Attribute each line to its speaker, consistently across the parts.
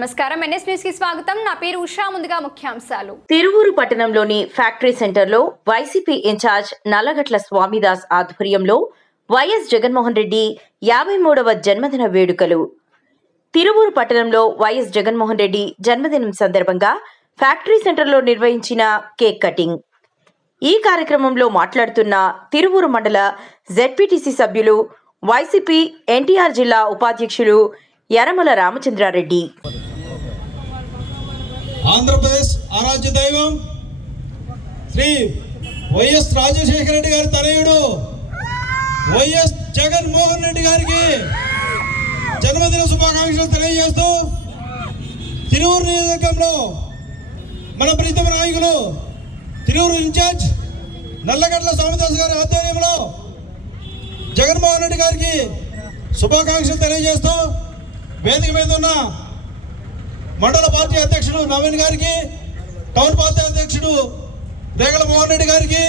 Speaker 1: నమస్కారం. ఎన్ఎస్ న్యూస్కి స్వాగతం. నా పేరు ఉషా. ముందుగా ముఖ్యాంశాలు.
Speaker 2: తిరువూరు పట్టణంలోని ఫ్యాక్టరీ సెంటర్లో వైసీపీ ఇన్ఛార్జ్ నల్లగట్ల స్వామిదాస్ ఆధ్వర్యంలో వైఎస్ జగన్మోహన్ రెడ్డి యాభై మూడవ జన్మదిన వేడుకలు. తిరువూరు పట్టణంలో వైఎస్ జగన్మోహన్ రెడ్డి జన్మదినం సందర్భంగా ఫ్యాక్టరీ సెంటర్లో నిర్వహించిన కేక్ కటింగ్. ఈ కార్యక్రమంలో మాట్లాడుతున్న తిరువూరు మండల జెడ్పీటీసీ సభ్యులు వైసీపీ ఎన్టీఆర్ జిల్లా ఉపాధ్యక్షులు యరమల రామచంద్రారెడ్డి.
Speaker 3: ఆంధ్రప్రదేశ్ ఆరాధ్య దైవం శ్రీ వైఎస్ రాజశేఖర రెడ్డి గారి తనయుడు వైఎస్ జగన్మోహన్ రెడ్డి గారికి జన్మదిన శుభాకాంక్షలు తెలియజేస్తూ తిరువురు నియోజకవర్గంలో మన ప్రీతమ నాయకులు తిరువురు ఇన్ఛార్జ్ నల్లగడ్ల స్వామిదాస్ గారి ఆధ్వర్యంలో జగన్మోహన్ రెడ్డి గారికి శుభాకాంక్షలు తెలియజేస్తూ వేదిక మీద ఉన్న మండల పార్టీ అధ్యక్షుడు నవీన్ గారికి టౌన్ పార్టీ అధ్యక్షుడు రేగల మోహన్ రెడ్డి గారికి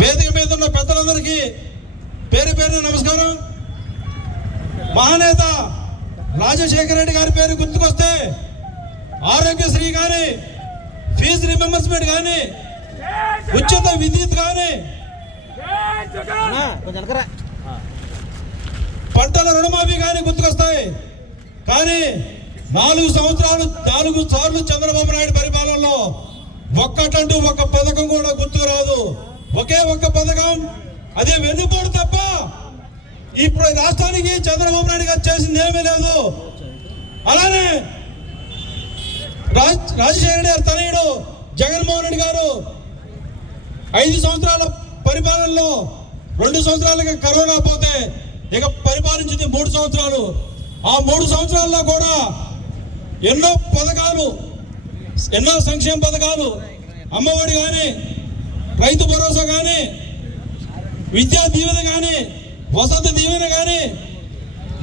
Speaker 3: వేదిక మీద ఉన్న పెద్దలందరికీ పేరు పేరు నమస్కారం. మహానేత రాజశేఖర రెడ్డి గారి పేరు గుర్తుకొస్తే ఆరోగ్యశ్రీ కానీ ఫీజు రిమెంబర్స్మెంట్ కానీ ఉచిత విద్యుత్ కానీ పంటల రుణమాఫీ కానీ గుర్తుకొస్తాయి. కానీ నాలుగు సంవత్సరాలు నాలుగు సార్లు చంద్రబాబు నాయుడు పరిపాలనలో ఒక్కటంటూ ఒక పథకం కూడా గుర్తుకు రాదు ఒకే ఒక్క పథకం అదే వెన్నుపోడు తప్ప ఇప్పుడు రాష్ట్రానికి చంద్రబాబు నాయుడు గారు చేసింది ఏమీ లేదు. అలానే రాజ్ రాజశేఖర రెడ్డి తనయుడు జగన్మోహన్ రెడ్డి గారు ఐదు సంవత్సరాల పరిపాలనలో రెండు సంవత్సరాలకి కరోనా పోతే ఇక పరిపాలించింది మూడు సంవత్సరాలు. ఆ మూడు సంవత్సరాల్లో కూడా ఎన్నో పథకాలు ఎన్నో సంక్షేమ పథకాలు అమ్మఒడి కానీ రైతు భరోసా కానీ విద్యా దీవెన కానీ వసతి దీవెన కానీ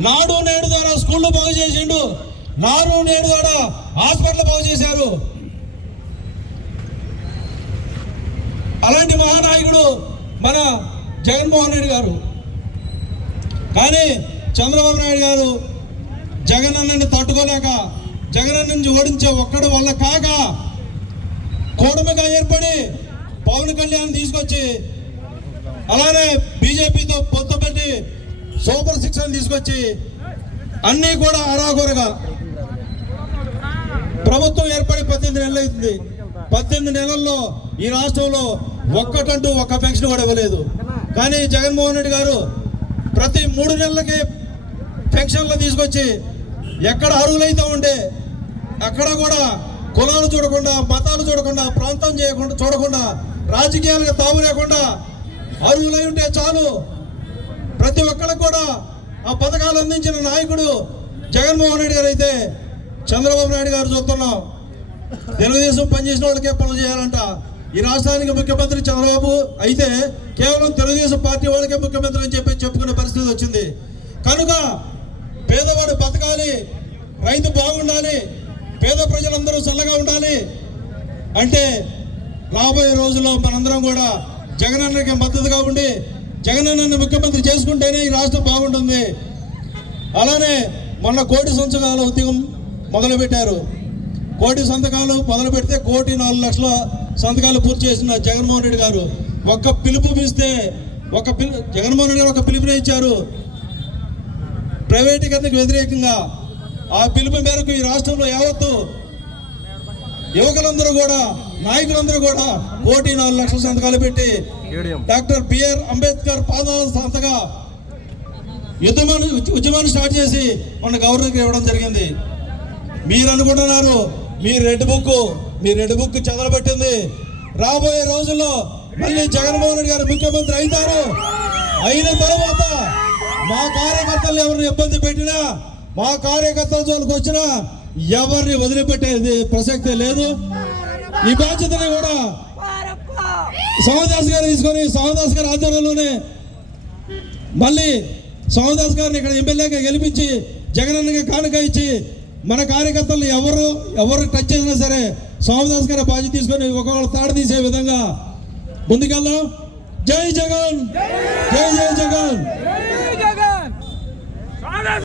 Speaker 3: నాడు నేడు ద్వారా స్కూళ్ళు బాగు చేసిండు. నాడు నేడు ద్వారా హాస్పిటల్ బాగు చేశారు. అలాంటి మహానాయకుడు మన జగన్మోహన్ రెడ్డి గారు. కానీ చంద్రబాబు నాయుడు గారు జగన్ అన్నని తట్టుకోలేక జగన్ నుంచి ఓడించే ఒక్కడు వల్ల కాక కూడమిగా ఏర్పడి పవన్ కళ్యాణ్ తీసుకొచ్చి అలానే బీజేపీతో పొత్తు పెట్టి సూపర్ సిక్స్ తీసుకొచ్చి అన్నీ కూడా అరాకొరగా ప్రభుత్వం ఏర్పడి పద్దెనిమిది నెలలు అవుతుంది. పద్దెనిమిది నెలల్లో ఈ రాష్ట్రంలో ఒక్కటంటూ ఒక్క పెన్షన్ కూడా ఇవ్వలేదు. కానీ జగన్మోహన్ రెడ్డి గారు ప్రతి మూడు నెలలకి పెన్షన్లు తీసుకొచ్చి ఎక్కడ అర్హులైతే ఉండే అక్కడ కూడా కులాలు చూడకుండా మతాలు చూడకుండా ప్రాంతం చేయకుండా చూడకుండా రాజకీయాలకు తావు లేకుండా అర్హులై ఉంటే చాలు. ప్రతి ఒక్కరికి కూడా ఆ పథకాలు అందించిన నాయకుడు జగన్మోహన్ రెడ్డి గారు అయితే చంద్రబాబు నాయుడు గారు చూస్తున్నాం. తెలుగుదేశం పనిచేసిన వాళ్ళకే పనులు చేయాలంట. ఈ రాష్ట్రానికి ముఖ్యమంత్రి చంద్రబాబు అయితే కేవలం తెలుగుదేశం పార్టీ వాళ్ళకే ముఖ్యమంత్రి అని చెప్పి చెప్పుకునే పరిస్థితి వచ్చింది. కనుక పేదవాడు బతకాలి రైతు బాగుండాలి పేద ప్రజలందరూ చల్లగా ఉండాలి. అంటే రాబోయే రోజుల్లో మనందరం కూడా జగనన్నకి మద్దతుగా ఉండి జగనన్నని ముఖ్యమంత్రి చేసుకుంటేనే ఈ రాష్ట్రం బాగుంటుంది. అలానే మొన్న కోటి సంతకాల ఉద్యమం మొదలుపెట్టారు. కోటి సంతకాలు మొదలు పెడితే కోటి నాలుగు లక్షల సంతకాలు పూర్తి చేసిన జగన్మోహన్ రెడ్డి గారు ఒక్క పిలుపు ఇస్తే ఒక పిలు జగన్మోహన్ రెడ్డి గారు ఒక పిలుపునే ఇచ్చారు. ప్రైవేటీకరణకు వ్యతిరేకంగా ఆ పిలుపు మేరకు ఈ రాష్ట్రంలో యావత్తు యువకులందరూ కూడా నాయకులందరూ కూడా కోటి నాలుగు లక్షల సంతకాలు పెట్టి డాక్టర్ బిఆర్ అంబేద్కర్ పాదాల సంతగా యుద్ధమాన్ని ఉద్యమాన్ని స్టార్ట్ చేసి మన గవర్నర్కి ఇవ్వడం జరిగింది. మీరు అనుకుంటున్నారు మీ రెడ్ బుక్ మీ రెడ్ బుక్ చదవబెట్టింది రాబోయే రోజుల్లో మళ్ళీ జగన్మోహన్ రెడ్డి గారు ముఖ్యమంత్రి అవుతారు. అయిన తర్వాత మా కార్యకర్తలు ఎవరిని ఇబ్బంది పెట్టినా మా కార్యకర్తల జోలికి వచ్చిన ఎవరిని వదిలిపెట్టేది ప్రసక్తే లేదు. ఈ బాధ్యతని కూడా సోమదాస్ గారు తీసుకొని సోమదాస్ గారి ఆధ్వర్యంలోనే మళ్ళీ సోమదాస్ గారిని ఇక్కడ ఎమ్మెల్యేగా గెలిపించి జగనన్నకి కానుక ఇచ్చి మన కార్యకర్తలు ఎవరు ఎవరు టచ్ చేసినా సరే సోమదాస్ గారి బాధ్యత తీసుకొని ఒకవేళ తాడు తీసే విధంగా ముందుకెళ్దాం. జై జగన్! జై జై జగన్!